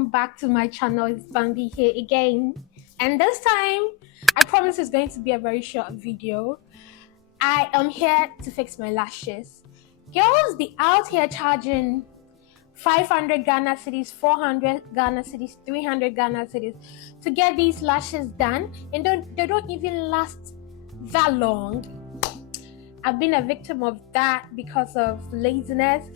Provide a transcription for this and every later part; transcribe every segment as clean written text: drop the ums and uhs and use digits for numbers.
welcome back to my channel. It's Bambi here again, and this time I promise it's going to be a very short video. I am here to fix my lashes. Girls be out here charging 500 Ghana cedis, 400 Ghana cedis, 300 Ghana cedis to get these lashes done, and they don't even last that long. I've been a victim of that because of laziness.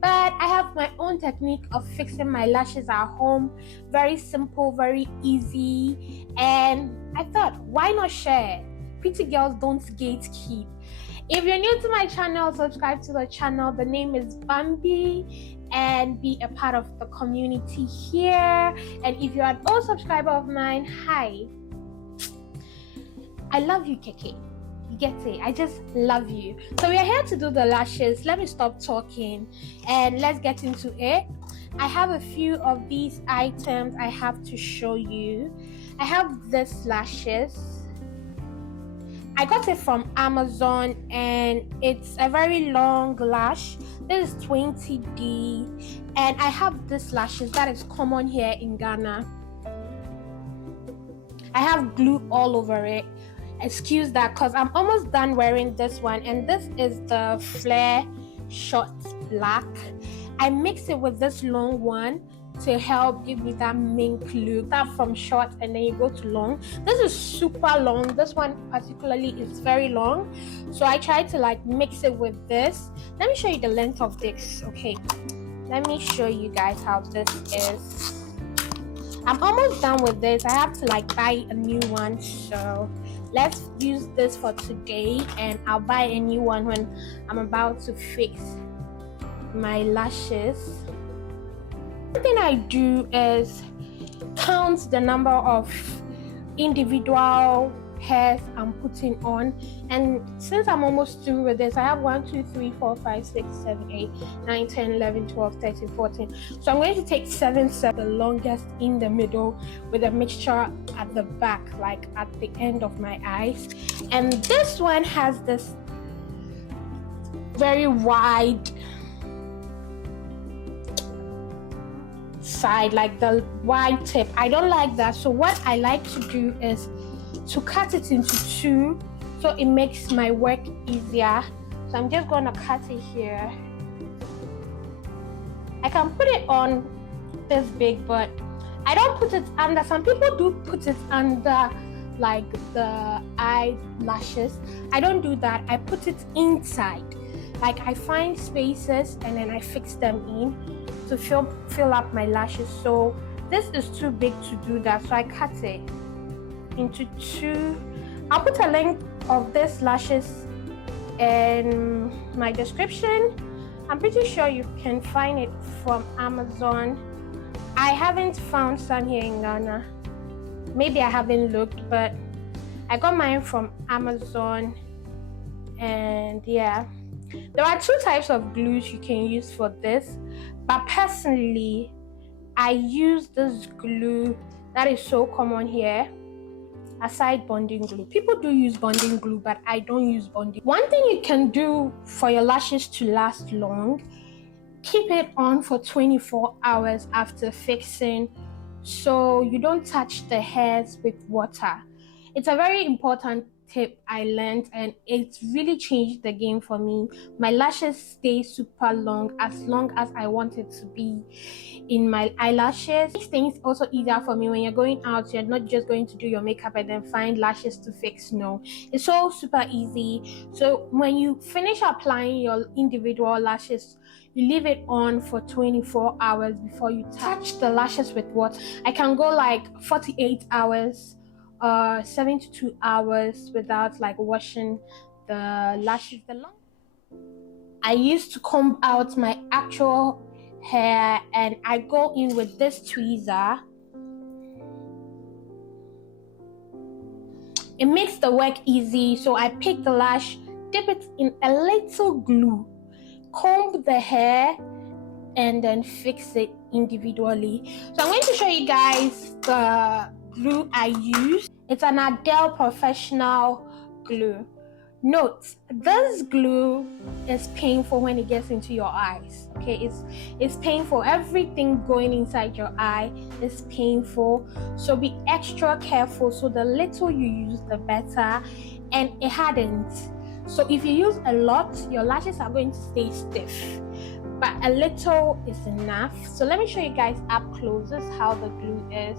But I have my own technique of fixing my lashes at home. Very simple, very easy. And I thought, why not share? Pretty girls don't gatekeep. If you're new to my channel, subscribe to the channel. The name is Bambi, and be a part of the community here. And if you're an old subscriber of mine, hi. I love you, Keke. Get it? I just love you. So we are here to do the lashes. Let me stop talking and let's get into it. I have a few of these items I have to show you. I have this lashes. I got it from Amazon and it's a very long lash. This is 20D, and I have this lashes that is common here in Ghana. I have glue all over it. Excuse that, because I'm almost done wearing this one, and this is the flare short black. I mix it with this long one to help give me that mink look, that from short and then you go to long. This is super long. This one particularly is very long, so I try to like mix it with this. Let me show you the length of this. Okay, let me show you guys how this is. I'm almost done with this. I have to like buy a new one, so let's use this for today, and I'll buy a new one when I'm about to fix my lashes. One thing I do is count the number of individual hairs I'm putting on, and since I'm almost through with this, I have 1 2 3 4 5 6 7 8 9 10 11 12 13 14. So I'm going to take 7, the longest in the middle, with a mixture at the back, like at the end of my eyes. And this one has this very wide side, like the wide tip. I don't like that, so what I like to do is to cut it into 2, so it makes my work easier. So I'm just gonna cut it here. I can put it on this big, but I don't put it under. Some people do put it under like the eyelashes. I don't do that. I put it inside. Like I find spaces and then I fix them in to fill up my lashes. So this is too big to do that, so I cut it into 2. I'll put a link of this lashes in my description. I'm pretty sure you can find it from Amazon. I haven't found some here in Ghana. Maybe I haven't looked, but I got mine from Amazon. And yeah, there are 2 types of glues you can use for this, but personally I use this glue that is so common here. Aside bonding glue, people do use bonding glue, but I don't use bonding. One thing you can do for your lashes to last long, keep it on for 24 hours after fixing, so you don't touch the hairs with water. It's a very important tip I learned, and it's really changed the game for me. My lashes stay super long as I want it to be in my eyelashes. These things also easier for me when you're going out. You're not just going to do your makeup and then find lashes to fix. No, it's so super easy. So when you finish applying your individual lashes, you leave it on for 24 hours before you touch the lashes with water. I can go like 48 hours, 72 hours without like washing the lashes. I used to comb out my actual hair, and I go in with this tweezer. It makes the work easy, so I pick the lash, dip it in a little glue, comb the hair, and then fix it individually. So I'm going to show you guys the glue I use. It's an Adele Professional glue. Note, this glue is painful when it gets into your eyes. Okay, it's painful. Everything going inside your eye is painful. So be extra careful. So the little you use, the better. And it hardens. So if you use a lot, your lashes are going to stay stiff. But a little is enough. So let me show you guys up close. This is how the glue is.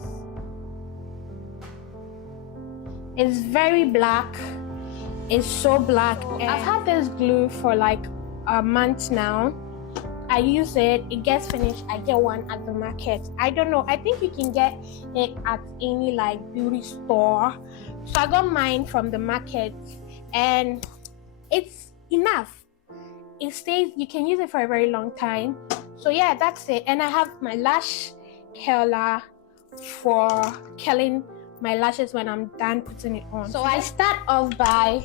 It's very black. It's so black. I've had this glue for like a month now. I use it, it gets finished, I get one at the market. I don't know, I think you can get it at any like beauty store. So I got mine from the market and it's enough. It stays, you can use it for a very long time. So yeah, that's it. And I have my lash curler for curling my lashes when I'm done putting it on. So I start off by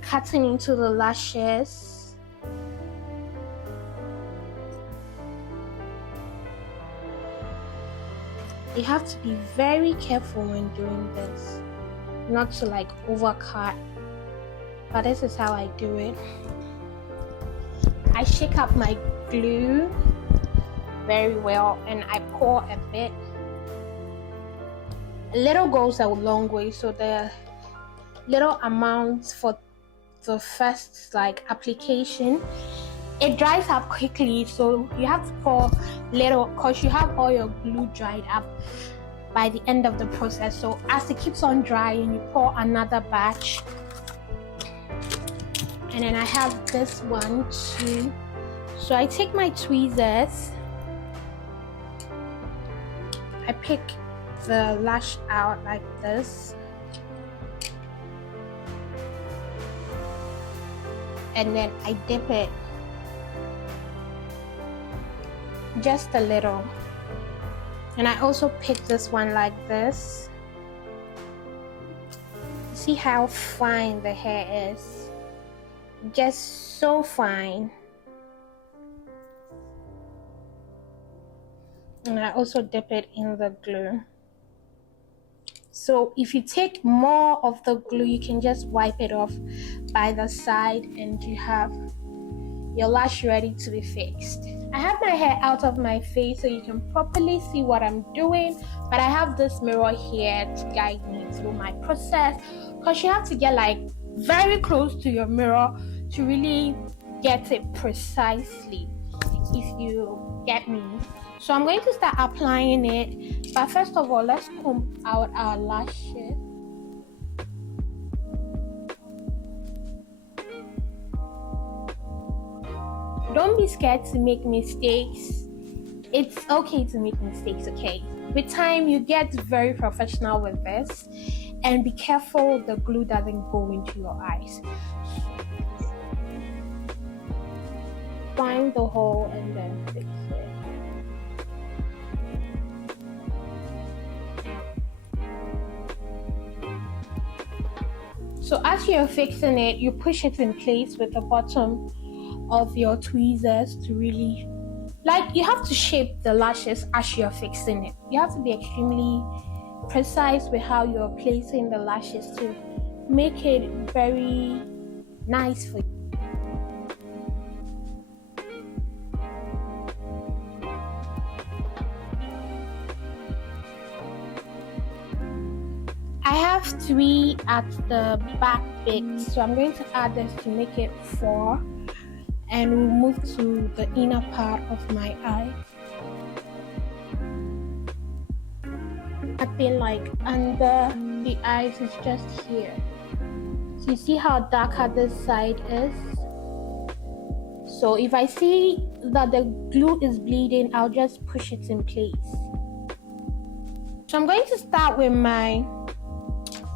cutting into the lashes. You have to be very careful when doing this, not to like overcut, but this is how I do it. I shake up my glue very well and I pour a bit. A little goes a long way, so the little amounts for the first like application, it dries up quickly, so you have to pour little because you have all your glue dried up by the end of the process. So as it keeps on drying, you pour another batch. And then I have this one too. So I take my tweezers, I pick the lash out like this, and then I dip it just a little, and I also pick this one like this. See how fine the hair is, just so fine. And I also dip it in the glue. So if you take more of the glue, you can just wipe it off by the side and you have your lash ready to be fixed. I have my hair out of my face so you can properly see what I'm doing, but I have this mirror here to guide me through my process, because you have to get like very close to your mirror to really get it precisely, if you get me. So I'm going to start applying it, but first of all, let's comb out our lashes. Don't be scared to make mistakes. It's okay to make mistakes, okay? With time, you get very professional with this, and be careful the glue doesn't go into your eyes. Find the hole and then fix it. So as you're fixing it, you push it in place with the bottom of your tweezers to really, like, you have to shape the lashes as you're fixing it. You have to be extremely precise with how you're placing the lashes to make it very nice for you. I have 3 at the back bit, so I'm going to add this to make it 4, and we'll move to the inner part of my eye. Nothing like under the eyes, is just here. So you see how darker this side is? So if I see that the glue is bleeding, I'll just push it in place. So I'm going to start with my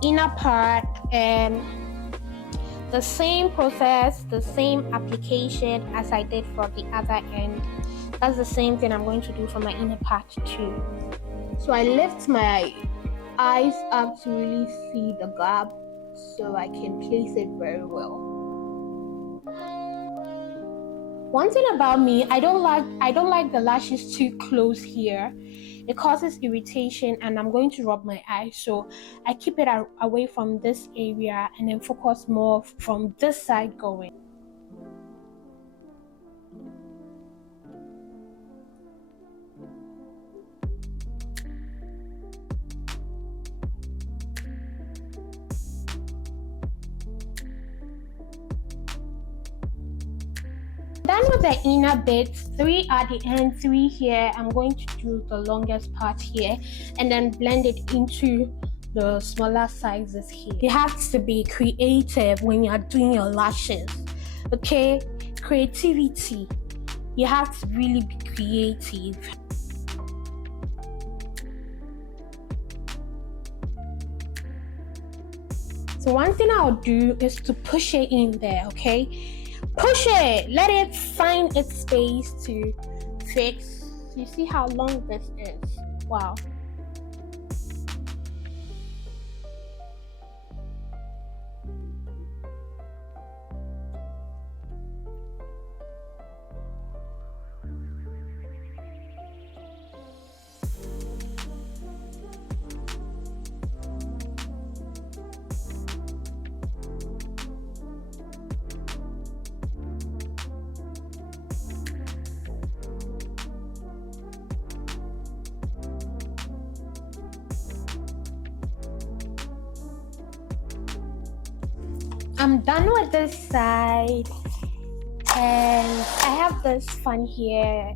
inner part, and the same process, the same application as I did for the other end. That's the same thing I'm going to do for my inner part too. So I lift my eyes up to really see the gap so I can place it very well. One thing about me, I don't like the lashes too close here. It causes irritation and I'm going to rub my eyes, so I keep it away from this area and then focus more from this side going. Done with the inner bits, 3 at the end, 3 here. I'm going to do the longest part here and then blend it into the smaller sizes here. You have to be creative when you're doing your lashes, okay? Creativity. You have to really be creative. So one thing I'll do is to push it in there, okay? Push it, let it find its space to fix. You see how long this is? Wow. I'm done with this side and I have this fan here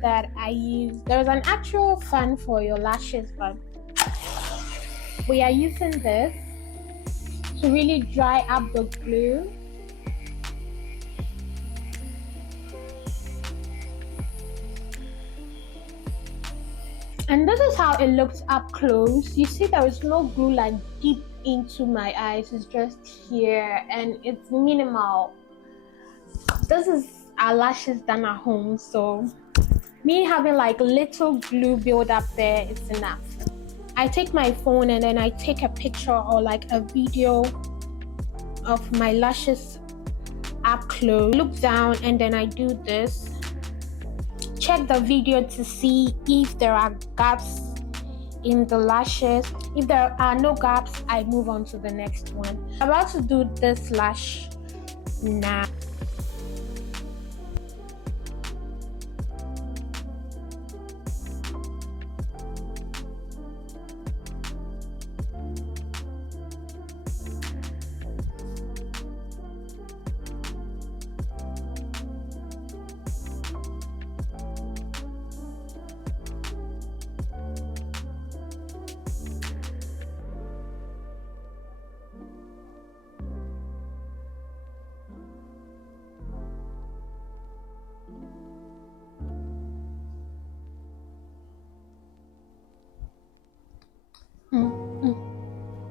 that I use. There's an actual fan for your lashes, but we are using this to really dry up the glue. And this is how it looks up close. You see there is no glue like deep into my eyes, it's just here and it's minimal. This is our lashes done at home, so me having like little glue build up there is enough. I take my phone and then I take a picture or like a video of my lashes up close. Look down and then I do this. Check the video to see if there are gaps in the lashes. If there are no gaps, I move on to the next one. I'm about to do this lash now.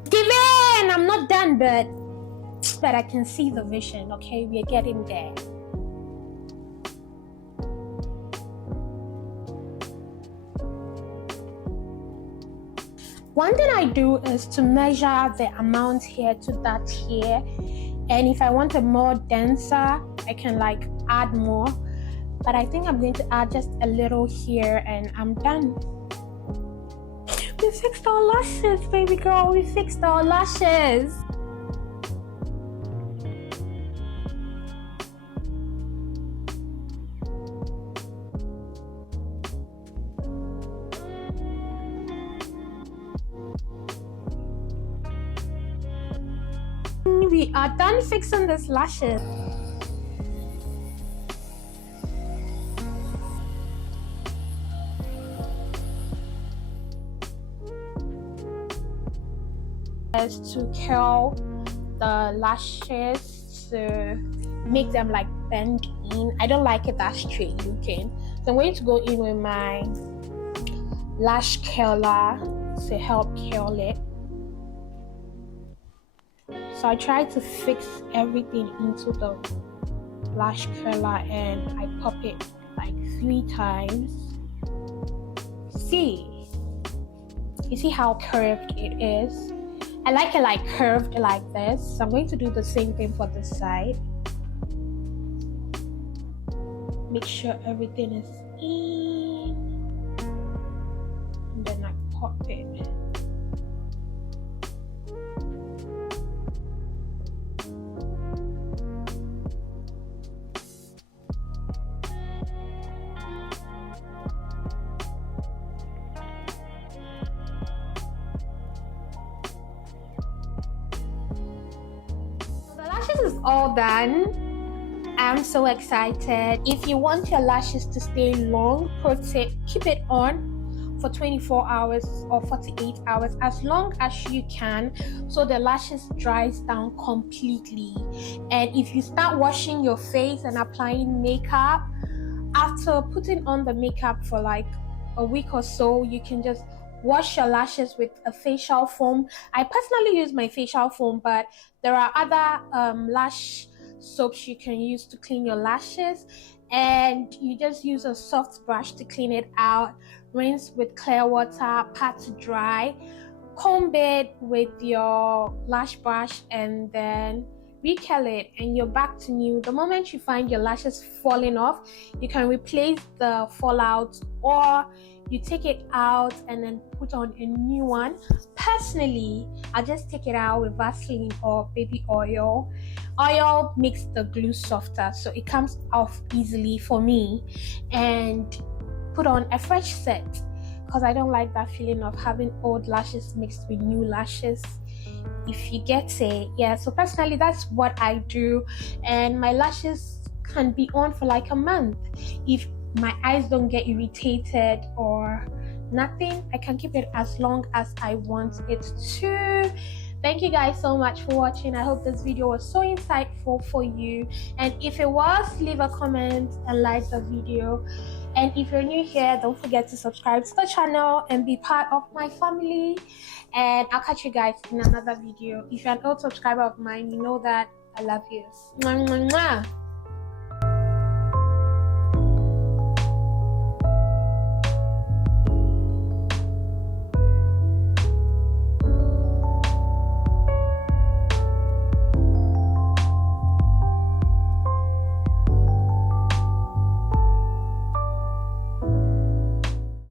Steven, I'm not done, but I can see the vision, okay? We're getting there. One thing I do is to measure the amount here to that here, and if I want a more denser, I can like add more, but I think I'm going to add just a little here and I'm done. We fixed our lashes, baby girl. We fixed our lashes. We are done fixing these lashes. To curl the lashes to make them like bend in. I don't like it that straight looking, so I'm going to go in with my lash curler to help curl it. So I try to fix everything into the lash curler and I pop it like 3 times. You see how curved it is? I like it like curved like this. So I'm going to do the same thing for this side. make sure everything is in, and then I pop it. The lashes is all done. I'm so excited. If you want your lashes to stay long, keep it on for 24 hours or 48 hours, as long as you can, so the lashes dries down completely. And if you start washing your face and applying makeup, after putting on the makeup for like a week or so, you can just wash your lashes with a facial foam. I personally use my facial foam, but there are other lash soaps you can use to clean your lashes, and you just use a soft brush to clean it out. Rinse with clear water, pat to dry, comb it with your lash brush, and then recurl it, and you're back to new. The moment you find your lashes falling off, you can replace the fallout, or you take it out and then put on a new one. Personally, I just take it out with Vaseline or baby oil. Oil makes the glue softer, so it comes off easily for me, and put on a fresh set, because I don't like that feeling of having old lashes mixed with new lashes, if you get it. Yeah, so personally that's what I do, and my lashes can be on for like a month. If my eyes don't get irritated or nothing, I can keep it as long as I want it to. Thank you guys so much for watching. I hope this video was so insightful for you, and if it was, leave a comment and like the video. And if you're new here, don't forget to subscribe to the channel and be part of my family, and I'll catch you guys in another video. If you're an old subscriber of mine, you know that I love you. Mwah, mwah, mwah.